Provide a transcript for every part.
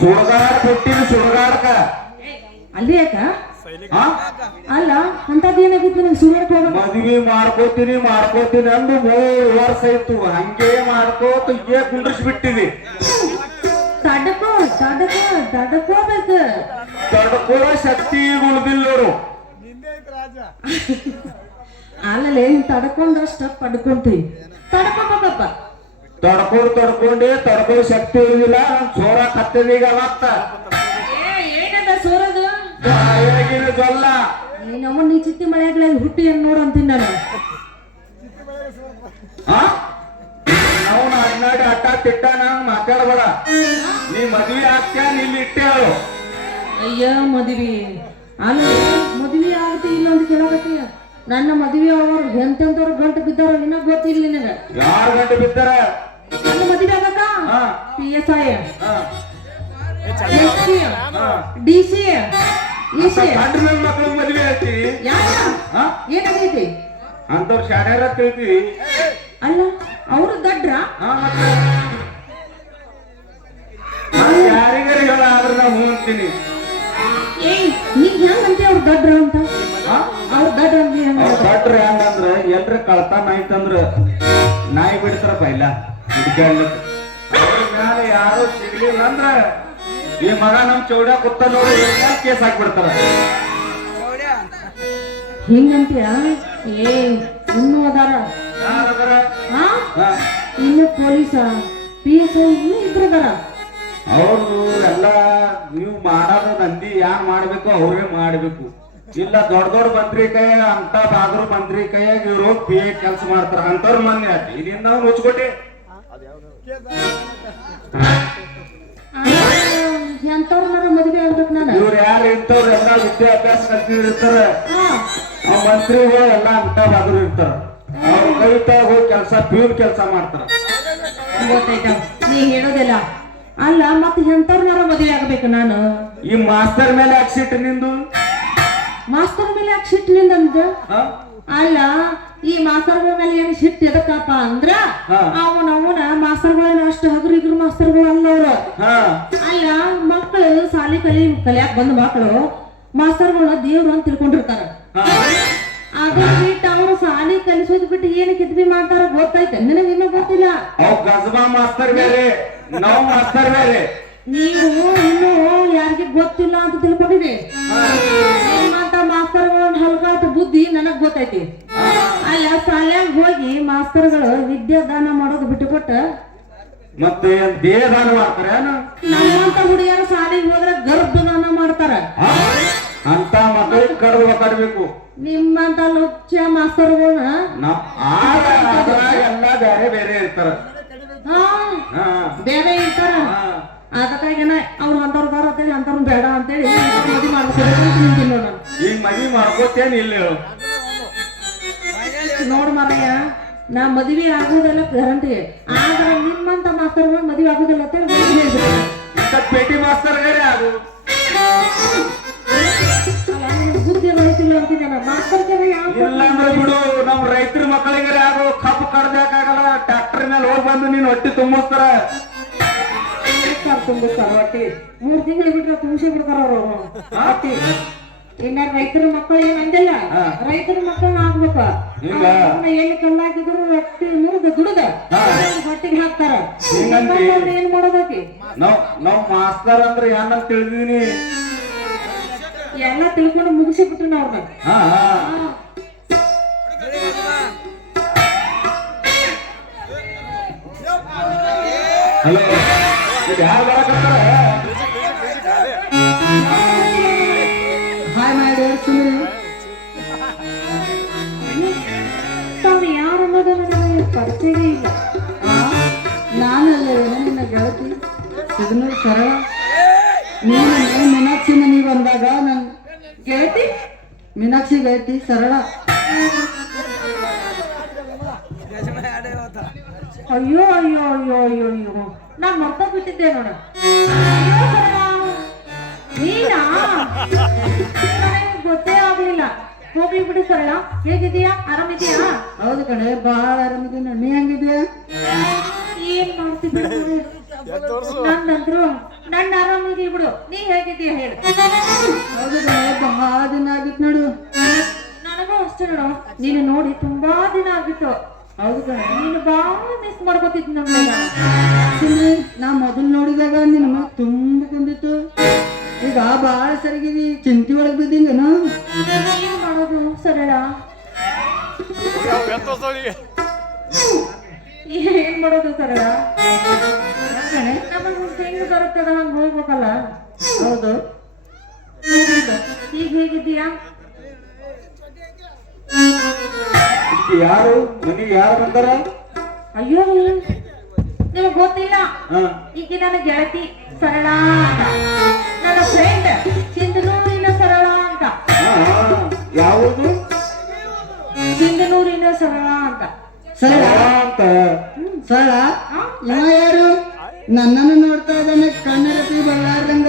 ಸುಡಗಾಡ ಕೊಟ್ಟಿನ ಸುಡಗಾಡಕ ಅಲ್ಲಿ ಯಾಕ ಅಲ್ಲ ಅಂತದೇನಾಗಿತ್ತು ನಂಗೆ ಸುಡಗಾಡಕ್ ಹೋಗ ಮದ್ವಿ ಮಾಡ್ಕೋತೀನಿ ಅಂದು 3 ವರ್ಷ ಆಯ್ತು ಹಂಗೆ ಮಾಡ್ಕೋತ ಹೀಗೆ ಕುಂಡ್ರಿಸ್ಬಿಟ್ಟಿದಿ ತಡ್ಕೋಬೇಕು ತಡ್ಕೊಳ್ಳೋ ಶಕ್ತಿ ಉಳಿದಿಲ್ಲ ನೋಡು ಅಲ್ಲೇ ತಡ್ಕೊಂಡಷ್ಟ ಪಡ್ಕೊಂತೀವಿ ತಡ್ಕೋಬೇಕಪ್ಪ ತಡ್ಕೊಳ್ಳೋ ಶಕ್ತಿ ಉಳಿದಿಲ್ಲ ಸೋರ ಕತ್ತದೀಗ ಮತ್ತ ಏನದ ಸೋರದು ಜೊಲ್ಲ ನಮ್ಮ ನೀ ಚಿತ್ತಿ ಮಳೆಗಳಲ್ಲಿ ಹುಟ್ಟಿ ಏನ್ ನೋಡು ಅಂತೀನಿ ನಾನು ಅವನು ಹನ್ನಾಡಿ ಅಟ್ಟ ತಿಟ್ಟ ನಂಗ್ ಮಾತಾಡಬೇಡ ನೀ ಮದ್ವಿ ಆಗ್ತೀಯ ನೀನ್ ಇಟ್ಟೆ ಅವಳು ಅಯ್ಯ ಮದ್ವಿ ಅಲ್ಲ ಮದ್ವಿ ಆಗುತ್ತೆ ಇಲ್ಲೊಂದು ಕೇಳಕತ್ತಿ ನನ್ನ ಮದ್ವೆ ಅವ್ರು ಎಂತೆಂತವ್ರು ಗಂಟು ಬಿದ್ದಾರ ಇನ್ನ ಗೊತ್ತಿಲ್ಲ ನಿನಗ ಯಾರು ಗಂಟು ಬಿದ್ದಾರ ನನ್ನ ಮದ್ವೆ ಆಗಕ್ಕ PSI DC ಗಂಡ ನನ್ ಮಕ್ಳ ಮದ್ವೆ ಐತಿ ಏನಾಗೈತಿ ಅಂತವ್ರು ಶಾಡ್ಯಾರ ತಿಳ್ತೀವಿ ಅಲ್ಲ ಅವ್ರು ದಡ್ರ ಯಾರಿಗಾರ ಹೇಳ ಆದ್ರೆ ನಾ ಹೂ ಅಂತೀನಿ ನೀನ್ ಹೆಂಗಂತೆ ಅವ್ರು ದಡ್ರ ಅಂತ ಅವ್ರು ದಡ್ರ ದಡ್ರ ಹೆಂಗಂದ್ರ ಎಲ್ರ ಕಳ್ತನ ಆಯ್ತಂದ್ರ ನಾಯಿ ಬಿಡ್ತಾರ ಪೈಲ ಹುಡುಗಾಡ್ಲಕ್ಕ ಮ್ಯಾಲ ಯಾರು ಸಿಗ್ಲಿಲ್ಲ ಅಂದ್ರ ಈ ಮಗ ನಮ್ ಚೌಡ ಕುತ್ತ ನೋಡಿ ಕೇಸ್ ಹಾಕ್ಬಿಡ್ತಾರ ಹಿಂಗಂತೀಯ ಇನ್ನೂ ಅದಾರ ಇನ್ನು ಪೊಲೀಸ PSI ಇನ್ನೂ ಇಬ್ರು ಅದಾರ ಅವ್ರು ಎಲ್ಲ ನೀವು ಮಾಡೋದು ನಂದಿ ಯಾರು ಮಾಡ್ಬೇಕು ಅವ್ರೇ ಮಾಡ್ಬೇಕು ಇಲ್ಲ ದೊಡ್ಡ ಮಂತ್ರಿ ಕೈ ಅಂತ ಬಾದ್ರು ಮಂತ್ರಿ ಕೈಯಾಗ ಇವ್ರು PA ಕೆಲಸ ಮಾಡ್ತಾರ ಅಂತವ್ರ ಮೊನ್ನೆ ಆಯ್ತು ಇದರಿಂದ ನಾವು ಮುಚ್ಕೊಟ್ಟಿ ಎಂತವ್ರನ್ನಾರ ಮದುವೆ ಆಗ್ಬೇಕು ನಾನು ಇವ್ರು ಯಾರು ಇಂಥವ್ರು ಎಲ್ಲಾ ವಿದ್ಯಾಭ್ಯಾಸ ಕಲ್ತಿರ್ತಾರ ಆ ಮಂತ್ರಿಗಳು ಎಲ್ಲ ಅಂತ ಬಾದ್ರು ಇರ್ತಾರ ಅವ್ರ ಕವಿತಾಗ ಹೋಗಿ ಪ್ಯೂರ್ ಕೆಲಸ ಮಾಡ್ತಾರ ಗೊತ್ತಾಯ್ತ ನೀ ಹೇಳೋದಿಲ್ಲ ಅಲ್ಲ ಮತ್ತೆ ಎಂತವ್ರನ್ನಾರ ಮದುವೆ ಆಗ್ಬೇಕು ನಾನು ಈ ಮಾಸ್ತರ್ ಮೇಲೆ ಆಕ್ಸಿಟ್ ನಿಂದು ಮಾಸ್ತರ್ ಮೇಲೆ ಯಾಕೆ ಸಿಟ್ಟು ನಿಂದಂತ ಹಾ ಅಲ್ಲ ಈ ಮಾಸ್ತರ್ಗಳ ಮೇಲೆ ಏನ್ ಸಿಟ್ಟು ಎದಕ್ಕಪ್ಪ ಅಂದ್ರ ಅವನ ಮಾಸ್ತರ್ಗಳನ್ನ ಅಷ್ಟು ಹಗರಿಗ್ರು ಮಾಸ್ತರ್ಗಳು ಅಲ್ಲ ಅವ್ರು ಹಾ ಅಲ್ಲ ಮಕ್ಕಳು ಶಾಲಿ ಕಲಿಯಾಕ್ ಬಂದ ಮಕ್ಕಳು ಮಾಸ್ತರ್ಗಳನ್ನ ದೇವ್ರು ಅಂತ ತಿಳ್ಕೊಂಡಿರ್ತಾರ ಅದ್ರ ಬಿಟ್ಟು ಅವ್ರು ಶಾಲಿ ಕಲಿಸೋದ್ ಬಿಟ್ಟು ಏನ್ ಕಿದ್ವಿ ಮಾಡ್ತಾರ ಗೊತ್ತೈತೆ ನಿನಗೆ ಇನ್ನೂ ಗೊತ್ತಿಲ್ಲ ಅವ್ ಗಜಬಾ ಮಾಸ್ತರ್ ಬೇರೆ ನಾವ್ ಮಾಸ್ತರ್ ಬೇರೆ ನೀವು ಇನ್ನು ಯಾರಿಗೆ ಗೊತ್ತಿಲ್ಲ ಅಂತ ತಿಳ್ಕೊಂಡಿರಿ ನಿಮ್ಮಂತ ಮಾಸ್ತರ್ಗಳ ಹಲ್ಕಾಟ ಬುದ್ಧಿ ನನಗ್ ಗೊತ್ತೈತಿ ಅಲ್ಲ ಶಾಲ್ಯಾಗ ಹೋಗಿ ಮಾಸ್ತರ್ಗಳು ವಿದ್ಯಾದಾನ ಮಾಡೋದು ಬಿಟ್ಟುಕೊಟ್ಟ ಮತ್ತೆ ದೇಹದಾನ ಮಾಡ್ತಾರೆ ನಮ್ಮಂತ ಹುಡುಗಿಯರು ಶಾಲೆಗೆ ಹೋದ್ರೆ ಗರ್ಭದಾನ ಮಾಡ್ತಾರ ಅಂತ ಮಕ್ಕಳಿಗೆ ಕಡ್ಬೇಕು ನಿಮ್ಮಂತ ಲುಚ್ಚ ಮಾಸ್ತರ್ಗಳನ್ನ ಎಲ್ಲ ಬೇರೆ ಬೇರೆ ಇರ್ತಾರ ಬೇರೆ ಇರ್ತಾರ ಅದಕ್ಕಾಗಿನ ಅವ್ರು ಅಂತವ್ರದಾರ ಅಂತೇಳಿ ಅಂತವ್ರು ಬೇಡ ಅಂತೇಳಿ ಮದುವೆ ಮಾಡ್ಕೊಂಡು ನಾನು ಈಗ ಮದ್ವಿ ಮಾಡ್ಕೋತೇನ್ ಇಲ್ಲ ಹೇಳು ನೋಡ್ ಮಾರಯ್ಯ ನಾ ಮದ್ವಿ ಆಗುದೆಲ್ಲ ಗ್ಯಾರಂಟಿ ಆದ್ರೆ ನಿಮ್ಮಂತ ಮಾಸ್ತರ್ಗಳು ಮದ್ವೆ ಆಗುದಿಲ್ಲ ಅಂತ ಹೇಳಿ ಪೇಟಿ ಮಾಸ್ತರ್ ಬೇರೆ ಅದು ಬುದ್ಧಿ ರೈತಿಲ್ಲ ಅಂತಿದ್ದೆ ಮಾಸ್ತರ್ ಇಲ್ಲಾಂದ್ರೆ ಬಿಡು ನಮ್ ರೈತರ ಮಕ್ಕಳಿಗೆ ಯಾರು ಕಬ್ಬು ಕಡ್ದಾಗಲ್ಲ ಟ್ರ್ಯಾಕ್ಟರ್ ಮೇಲೆ ಹೋಗಿ ಬಂದು ನೀನ್ ಹೊಟ್ಟಿ ತುಂಬಿಸ್ತಾರ ತುಂಬಿಸ್ತಾರ ಹೊಟ್ಟಿ 3 ತಿಂಗಳು ಬಿಟ್ರೆ ತುಂಬಿಸಿ ಬಿಡ್ತಾರ ಅವರು ಹೊಟ್ಟಿ ಇನ್ನ ರೈತರ ಮಕ್ಕಳು ಏನ್ ಅಂದಿಲ್ಲ ರೈತರ ಮಕ್ಕಳು ಆಗ್ಬೇಕ ಎಲ್ಲಿ ಕಲ್ಲಾಕಿದ್ರು ರೊಟ್ಟಿ ಮುರಿದು ದುಡ್ದ ಹೊಟ್ಟಿಗೆ ಹಾಕ್ತಾರ ಏನ್ ಮಾಡೋದಕ್ಕೆ ನಾವ್ ಮಾಸ್ತರ್ ಅಂದ್ರೆ ಏನಂತ ತಿಳಿದೀನಿ ಎಲ್ಲ ತಿಳ್ಕೊಂಡು ಮುಗಿಸಿ ಬಿಟ್ರು ಅವ್ರನ್ನ ಹಲೋ ಯಾರು ಬರಕತ್ತಾರ ಹಾಯ್ ಮೈ ಡಿಯರ್ ಸುನಿಲ್ ತಾವು ಯಾರು ಅನ್ನೋದು ನನಗೆ ಪರಿಚಯ ಇಲ್ಲ ನಾನಲ್ಲೇ ನಿನ್ನ ಗೆಳತಿ ಇದನ್ನು ಸರಳ ನೀನು ಮೀನಾಕ್ಷಿ ಮನೆಗೆ ಬಂದಾಗ ನನ್ ಗೆಳತಿ ಮೀನಾಕ್ಷಿ ಗೆಳತಿ ಸರಳ ಅಯ್ಯೋ ಅಯ್ಯೋ ಅಯ್ಯೋ ಅಯ್ಯೋ ಅಯ್ಯೋ ನಾ ಮರ್ತ ಬಿಟ್ಟಿದ್ದೆ ನೋಡ ನೀನಾ ನನಗೆ ಗೊತ್ತೇ ಆಗ್ಲಿಲ್ಲ ಹೋಗ್ಲಿ ಬಿಡು ಸರಳ ಹೇಗಿದೀಯಾ ಆರಾಮಿದೀಯಾ ಹೌದು ಕಣೆ ಬಹಳ ಆರಾಮಿದೀನಿ ನೀ ಹೆಂಗಿದೀಯಾ ಏನ್ ಮಾಡ್ತಿದ್ದೆ ನಂದಂದ್ರು ನನ್ನ ಆರಾಮಿದೀ ಬಿಡು ನೀ ಹೇಗಿದೀಯ ಹೇಳು ಹೌದು ಕಣೆ ಬಹಳ ದಿನ ಆಗಿತ್ತು ನೋಡು ನನಗೂ ಅಷ್ಟೇ ನೋಡು ನೀನು ನೋಡಿ ತುಂಬಾ ದಿನ ಆಗಿತ್ತು ಹೌದು ಕಣೆ ನೀನು ಬಹಳ ಮಿಸ್ ಮಾಡ್ಕೊತಿದ್ ನಮ್ಗೆ ನಾ ಮೊದಲು ನೋಡಿದಾಗ ನಿನ್ನ ತುಂಬ ಬಂದಿತ್ತು ಈಗ ಬಹಳ ಸರಿಗಿದಿ ಚಿಂತೆ ಒಳಗೆ ಬಿದ್ದೀನ ಏನ್ ಮಾಡೋದು ಸರಳ ಏನ್ ಮಾಡೋದು ಸರಳ ನಮಗೆ ಹೆಂಗ್ ಬರುತ್ತದ ಹಂಗ ಹೋಗ್ಬೇಕಲ್ಲ ಹೌದು ಈಗ ಹೇಗಿದ್ದೀಯಾ ಯಾರು ಮನೆಗೆ ಯಾರು ಬಂದಾರ ಅಯ್ಯೋ ನಿಮಗ್ ಗೊತ್ತಿಲ್ಲ ಈಗ ನನ್ನ ಗೆಳತಿ ಸರಳ ಅಂತ ನನ್ನ ಫ್ರೆಂಡ್ ಸಿಂಧನೂರಿನ ಸರಳ ಅಂತ ಯಾವುದು ಸಿಂಧನೂರಿನ ಸರಳ ಅಂತ ಸರಳ ಅಂತ ಸರಳ ಇವ ಯಾರು ನನ್ನನ್ನು ನೋಡ್ತಾ ಇದ್ದಾನೆ ಕಣ್ಣರತಿ ಬಳ್ಳಾರ್ದಂಗ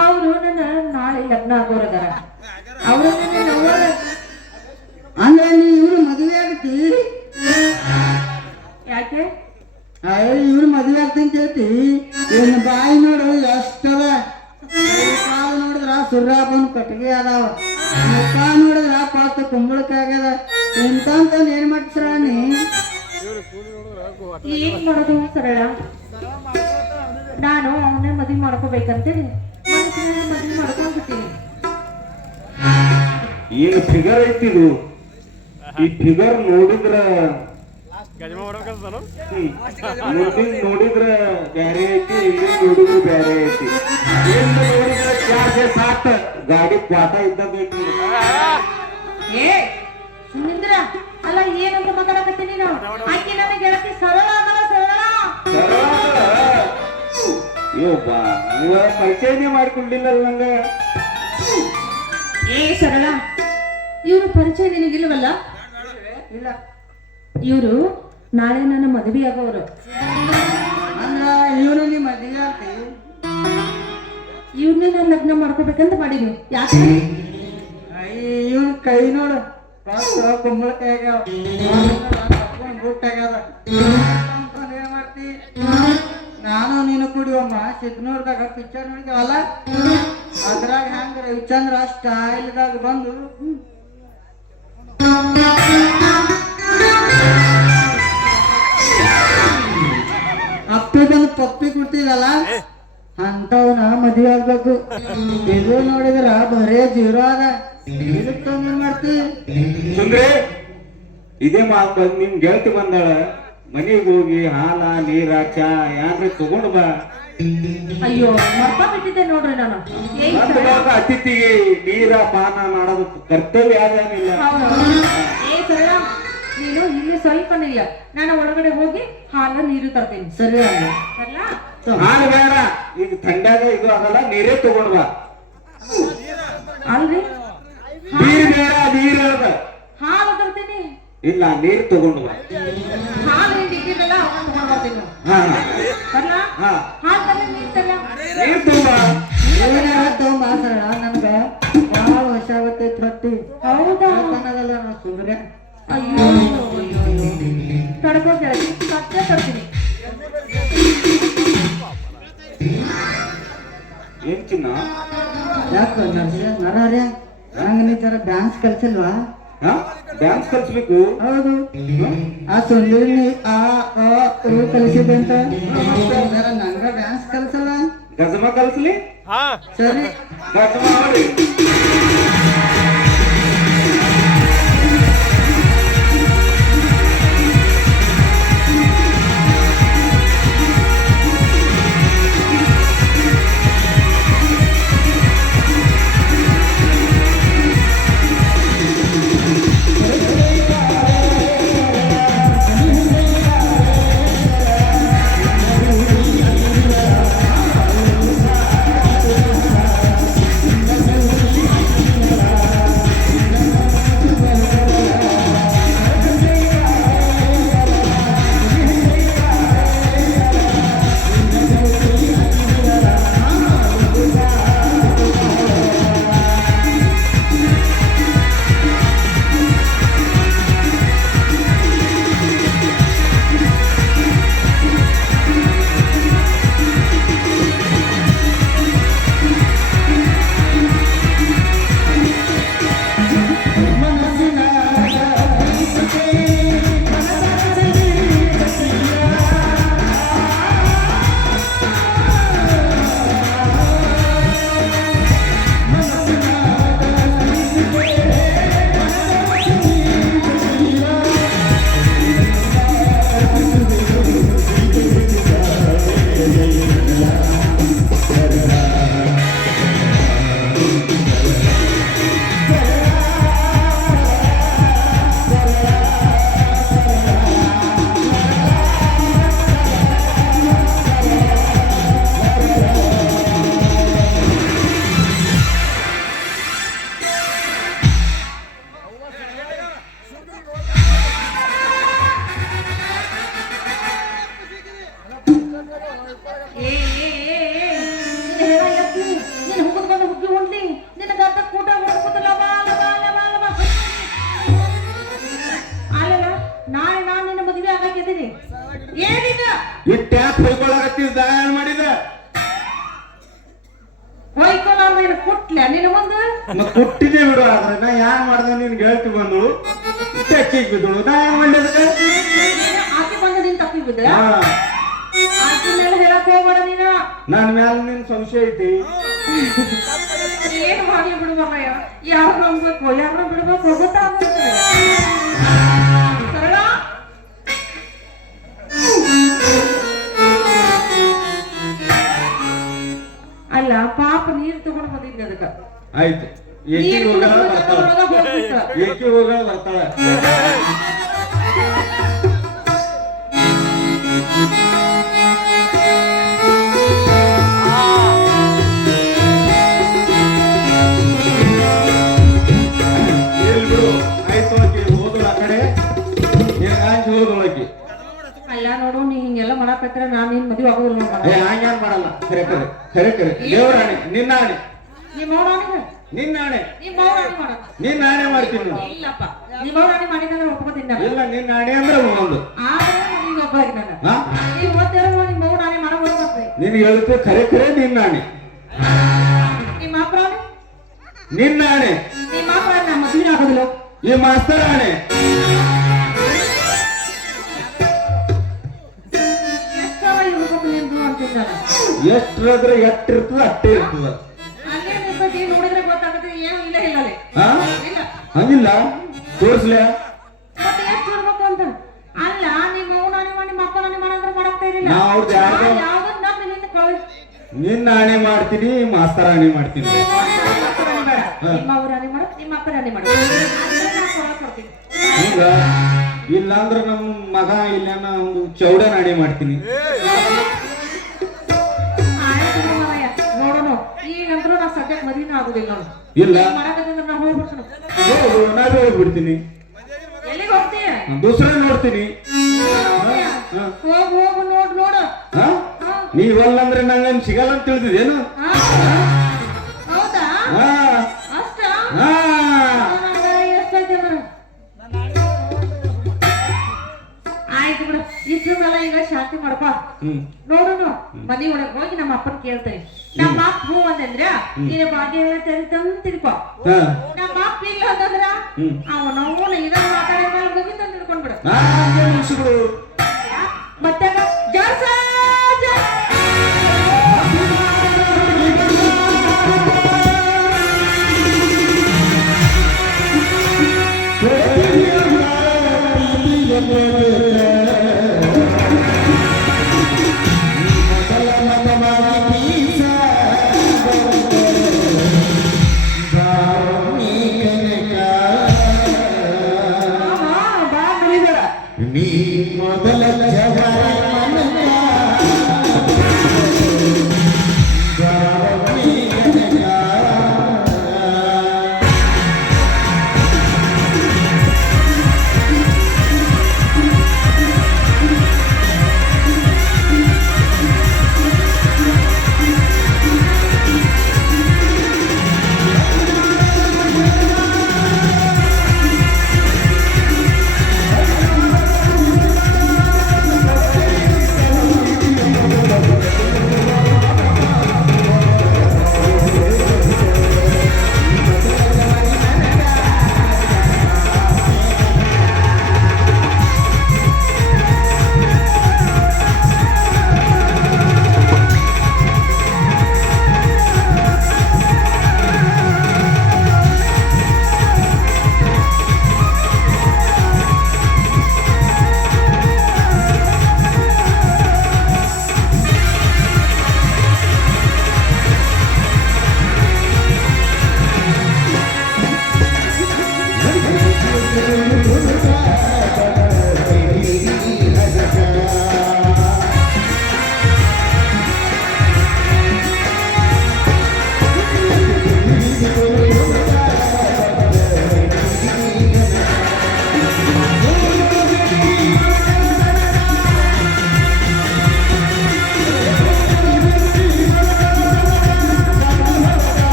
ಅವರು ನನ್ನ ನಾಳೆ ಲಗ್ನ ಆಗೋರದಾರ ಅವರು ನನ್ನ ಅಂದ್ರೆ ನೀ ಇವ್ರು ಮದುವೆ ಆಗತಿ ಯಾಕೆ ಇವ್ರು ಮದುವೆ ಆಗ್ತಂತ ಹೇಳ್ತಿ ಇವ್ನ ಬಾಯಿ ನೋಡು ಎಷ್ಟದ ಕಾಲು ನೋಡಿದ್ರ ಸುರ್ರಾಪನ್ ಕಟ್ಟಿಗೆ ಅದಾವ ಮುಖ ನೋಡಿದ್ರ ಪಾತ ಕುಂಬಳಕಾಗ್ಯದ ಇಂತ ಏನ್ ಮಾಡ್ತೀರ ನೀ ಏನ್ ಮಾಡೋದು ಸರಳ ನಾನು ಅವನ್ನೇ ಮದುವೆ ಮಾಡ್ಕೋಬೇಕಂತೇಳಿ ಮದುವೆ ಮಾಡ್ಕೊಂಡ್ಬಿಟ್ಟಿನಿ ಏನು ಫಿಗರ್ ಐತಿದು ಈ ಫಿಗರ್ ನೋಡಿದ್ರ ನೋಡಿದ್ರ ಬ್ಯಾರೆ ಐತಿ ಇಲ್ಲಿ ನೋಡಿದ್ರು ಬ್ಯಾರೆ ಐತಿ ಏನು ನೋಡಿದ್ರ 4 से 7 ಗಾಡಿ ಕ್ವಾಟ ಇದ್ದಂಗ ಐತಿ ಸುಮಿಂದ್ರ ಅಲ್ಲ ಏನಂತ ಮಾತಾಡಕತ್ತೀನಿ ನಾವು ಆಕಿ ನನ್ನ ಗೆಳತಿ ಸರಳ ಆಗಲ್ಲ ಸರಳ ಬಾ ನೀವು ಪರಿಚಯನೇ ಮಾಡ್ಕೊಂಡಿಲ್ಲ ನಂಗ ಸರಳ ಇವ್ರು ಪರಿಚಯ ನಿನಗಿಲ್ವಲ್ಲ ಇಲ್ಲ ಇವರು ನಾಳೆ ನನ್ನ ಮದುವೆ ಆಗೋರು ಅಂದ್ರ ಇವರು ನಿಮ್ಮ ಮದುವೆ ಆಗ್ತಿ ಇವ್ನೇ ನಾನು ಲಗ್ನ ಮಾಡ್ಕೋಬೇಕಂತ ಮಾಡೀನಿ. ಯಾಕೆ? ಇವನ್ ಕೈ ನೋಡು ಕುಂಬಳಕಾಯಿ ಬುಟ್ಟಾಗ್ಯದ. ಏನ್ ಮಾಡ್ತಿ? ನಾನು ನೀನು ಕುಡಿಯಮ್ಮ ಸಿಗ್ನೂರ್ದಾಗ ಪಿಕ್ಚರ್ ನೋಡಿದ್ವಲ್ಲ, ಅದ್ರಾಗ ಹೆಂಗ ರವಿಚಂದ್ರ ಸ್ಟೈಲ್ದಾಗ ಬಂದು ಅಪ್ಪಿಗೊಂದು ಪಪ್ಪಿ ಕೊಡ್ತಿದಲ್ಲ ಅಂತವನ ಮದುವೆ ಆಗ್ಬೇಕು. ಇದು ನೋಡಿದ್ರ ಬರೇ ಜೀರೋ ಅದ. ಇದಕ್ಕೆ ಏನ್ ಮಾಡ್ತಿ? ಸುಂದ್ರಿ ಇದೇ ಮಾತು ನಿಮ್ ಗೆಳತಿ ಬಂದಾಳ, ಮನಿಗ್ ಹೋಗಿ ಹಾಲ ನೀರ ಚಾ ಯಾನ್ರಿ ತಗೊಂಡ್ ಬಾ. ಅಯ್ಯೋ ಮರ್ತ ಬಿಟ್ಟಿದ್ದೆ ನೋಡ್ರಿ ನಾನು. ಬಂದಾಗ ಅತಿಥಿಗೆ ನೀರ ಪಾನ ಮಾಡೋದು ಕರ್ತವ್ಯ ಯಾವ್ದೇನಿಲ್ಲ. ಏ ಸರಳ, ನೀನು ಇಲ್ಲಿ ಸ್ವಲ್ಪನಿಲ್ಲ, ನಾನು ಒಳಗಡೆ ಹೋಗಿ ಹಾಲು ನೀರು ತರ್ತೀನಿ. ಸರಿ ಅಲ್ಲ ಸರಳಾ? ಹಾಲು ಬೇಡ, ಈಗ ಥಂಡ್ಯಾಗ ಇದು ಆಗಲ್ಲ, ನೀರೇ ತಗೊಂಡ್ ಬಾ. ಅಲ್ರಿ ನೀರ್ ಬೇಡ, ನೀರ್ ಹೇಳ್ದ. ಹಾಲು ತರ್ತೀನಿ. ಇಲ್ಲ ನೀರ್ ತಗೊಂಡ್ ಬಾ. ಹಾಲು ಹಿಂಗೆ ಇಟ್ಟಿದ್ದಲ್ಲ ಅವನ್ನ ತಗೊಂಡ್ ಬರ್ತೀನಿ ನಾನು. ಹಾ ಸರಳಾ? ಹಾ ಹಾಲು ತರಲಿ, ನೀರು ತರಲ? ನೀರ್ ತಗೊಂಬಾ. ಮಾತಾಡ ನನ್ಗ ಬಾಳ ವರ್ಷ ಆಗತ್ತೈತಿ ಹೊಟ್ಟಿ. ಹೌದಾ? ಅನ್ನೋದಲ್ಲ ನಾ ಸುಮ್ರೆ. ಅಯ್ಯೋ ತಡ್ಕೋ ಗೆಳತಿ, ಸತ್ಯ ತರ್ತೀನಿ. ಏನ್ ಚಿನ್ನ? ಯಾಕ ನರರ್ಯ ಹಂಗ ನೀ ತರ ಡ್ಯಾನ್ಸ್ ಕಲ್ಸಿಲ್ವಾ? ಡ್ಯಾನ್ಸ್ ಕಲ್ಸ್ಬೇಕು. ಹೌದು, ಆ ಸುಂದರಿ ಆ ಕಲಿಸಿದಂತ ನಂಗ ಡ್ಯಾನ್ಸ್ ಕಲ್ಸಲ್ಲ. ಗಜಮ ಕಲ್ಸ್ಲಿ. ಸರಿ ಗಜಮ ಮಾಡಿ. ಇಟ್ಟ್ಯಾಕ್ ಹೊಯ್ಕೊಳ್ಳಾಕತ್ತೀವಿ ದಾಯಾಣ ಮಾಡಿದ ಹೊಯ್ಕೊಳ್ಳಾರ್ದ ಕುಟ್ಲ ನಿನ್ನ ಮುಂದೆ ಕುಟ್ಟಿದೆ ಬಿಡು. ಆದ್ರೆ ನಾ ಯಾನ್ ಮಾಡ್ದ ನಿನ್ ಗೆಳತಿ ಬಂದು ಟೆಕ್ಕಿಗೆ ಬಿದ್ದಳು. ನಾ ಏನ್ ಮಾಡಿದ? ಆಕೆ ಬಂದು ನಿನ್ ತಪ್ಪಿ ಬಿದ್ದ ಆಕೆ ಮೇಲೆ ಹೇಳಕ್ ಹೋಗ್ಬೇಡ ನೀನ. ನನ್ ಮ್ಯಾಲ ನಿನ್ ಸಂಶಯ ಐತಿ. ಏನ್ ಮಾಡಿ ಬಿಡ್ಬಾರಯ್ಯ, ಯಾರು ನಂಬ್ಬೇಕು ಯಾರು ಬಿಡ್ಬೇಕು ಗೊತ್ತಾಗ್ತದೆ. ಸರಳ ಅಲ್ಲ ಪಾಪ ನೀರು ತಗೊಂಡು ಬಂದಿದ್ದೆ ಅದಕ್ಕ. ಆಯ್ತು, ಏಕಿ ಹೋಗ ಬರ್ತಾಳ, ಏಕಿ ಹೋಗ ಬರ್ತಾಳ. ಅಲ್ಲ ನೋಡು, ನೀ ಹಿಂಗೆಲ್ಲ ಮಾಡ ಮಾಡಕತ್ರ ನಾನ್ ನಿನ್ ಮದ್ವೆ ಆಗೋದಿಲ್ಲ ನೋಡ್ ಏ ಹಂಗ್ಯಾನ್ ಮಾಡಲ್ಲ ಖರೆ ದೇವರಾಣಿ ನಿನ್ನಾಣೆ ನಿಮ್ಮ ಮೌನಾಣಿ ನಿನ್ನಾಣೆ ನಿಮ್ಮ ಮೌನಾಣಿ ಮಾಡ ನಿನ್ನಾಣೆ ಮಾಡ್ತೀನಿ ನಾನು. ಇಲ್ಲಪ್ಪ ನಿಮ್ಮ ಮೌನಾಣಿ ಮಾಡಿದ್ರೆ ಒಪ್ಕೋತೀನಿ ನಾನು ಇಲ್ಲ ನಿನ್ನಾಣೆ ಅಂದ್ರೆ ಒಂದು ಆದ್ರೆ ಈಗ ಒಬ್ಬ ನಾನು ಹಾ ನೀವು ಓದ್ತಿರೋ ನಿಮ್ಮ ಮೌನಾಣಿ ಮಾಡಬಹುದು ಮತ್ತೆ ನೀನ್ ಹೇಳ್ತೀವಿ ಖರೆ ನಿನ್ನಾಣೆ ನಿಮ್ಮ ಅಪ್ರಾಣಿ ನಿನ್ನಾಣೆ ನಿಮ್ಮ ಅಪ್ರಾಣಿ ನಮ್ಮ ಮದ್ವೆ ಆಗೋದಿಲ್ಲ ಈ ಮಾಸ್ತರ್ ಆಣೆ ಎಷ್ಟವ ಇರ್ಬೇಕು ನಿಮ್ದು ಅಂತಿದ್ದ ಎಷ್ಟ್ರಾದ್ರೆ ಎಷ್ಟಿರ್ತದ ಅಷ್ಟೇ ಇರ್ತದ ಅಲ್ಲೇ ನಿಂತೈತಿ ನೋಡಿದ್ರೆ ಗೊತ್ತಾಗುತ್ತೆ ಏನು ಇಲ್ಲ ಇಲ್ಲ ಅಲ್ಲಿ ಹಾ ಇಲ್ಲ ಹಂಗಿಲ್ಲ ತೋರ್ಸ್ಲೆ ಮತ್ತೆ ಎಷ್ಟು ಇರ್ಬೇಕು ಅಂತ ಅಲ್ಲ ನಿಮ್ಮ ಮೌನಾಣಿ ಮಾಡಿ ನಿಮ್ಮ ಅಪ್ಪ ನಾನಿ ಮಾಡಂದ್ರೆ ಮಾಡಕ್ತಾ ಇರಲಿಲ್ಲ ನಾ ಅವ್ರದ್ದು ಯಾವ್ದು ನಮ್ಮ ನಿನ್ನ ಕಳ್ಸಿ ನಿನ್ನ ಆಣೆ ಮಾಡ್ತೀನಿ ಮಾಸ್ತರ್ ಆಣೆ ಮಾಡ್ತೀನಿ ನಿಮ್ಮ ಅವ್ರ ರಾಣಿ ಮಾಡು ನಿಮ್ಮ ಅಪ್ಪ ರಾಣಿ ಮಾಡು ಕೊಡ್ತೀನಿ ಹಂಗ ಇಲ್ಲಾಂದ್ರ ನಮ್ಮ ಮಗ ಇಲ್ಲ ಒಂದು ಚೌಡನ ಆಣೆ ಮಾಡ್ತೀನಿ ಆಯ್ತು ಮಾವಯ್ಯ ನೋಡೋಣ ಈಗಂದ್ರೂ ನಾ ಸದ್ಯಕ್ಕೆ ಮದುವೆನೂ ಆಗುದಿಲ್ಲ ನೋಡು ಇಲ್ಲ ಮಾಡಕತ್ತಂದ್ರೆ ನಾ ಹೋಗ್ಬಿಡ್ತೀನಿ ನಾವೇ ಹೋಗ್ಬಿಡ್ತೀನಿ ಎಲ್ಲಿಗೆ ಹೋಗ್ತೀಯ ದೂಸರ ನೋಡ್ತೀನಿ ಹೋಗು ಹೋಗು ನೋಡು ಹಾ ನೀವಲ್ಲಂದ್ರೆ ನಂಗನ್ ಸಿಗಲ್ಲ ಅಂತ ತಿಳಿದಿದೇನು ಹೌದಾ ಹಾ ಅಷ್ಟ ಹಾ ಎಷ್ಟೈತೆ ಆಯ್ತು ಬಿಡು ಇಷ್ಟು ಸಲ ಈಗ ಶಾಂತಿ ಮಾಡಪ್ಪ ನೋಡೋಣ ಮನೆ ಒಳಗೆ ಹೋಗಿ ನಮ್ಮ ಅಪ್ಪನ ಕೇಳ್ತೇನೆ ನಮ್ಮ ಅಪ್ಪ ಹೂ ಅಂತಂದ್ರ ನೀನು ಭಾಗ್ಯ ಎಲ್ಲ ತೆರಿತಂದು ತಿಳ್ಕೊ ನಮ್ಮ ಅಪ್ಪ ಇಲ್ಲ ಅಂತಂದ್ರ ಅವನವನ ಇದನ್ನ ಮಾತಾಡಿದ ಮೇಲೆ ಮುಗಿತಂದು ತಿಳ್ಕೊಂಡ್ಬಿಡು ಮುಗಿಸ್ಬಿಡು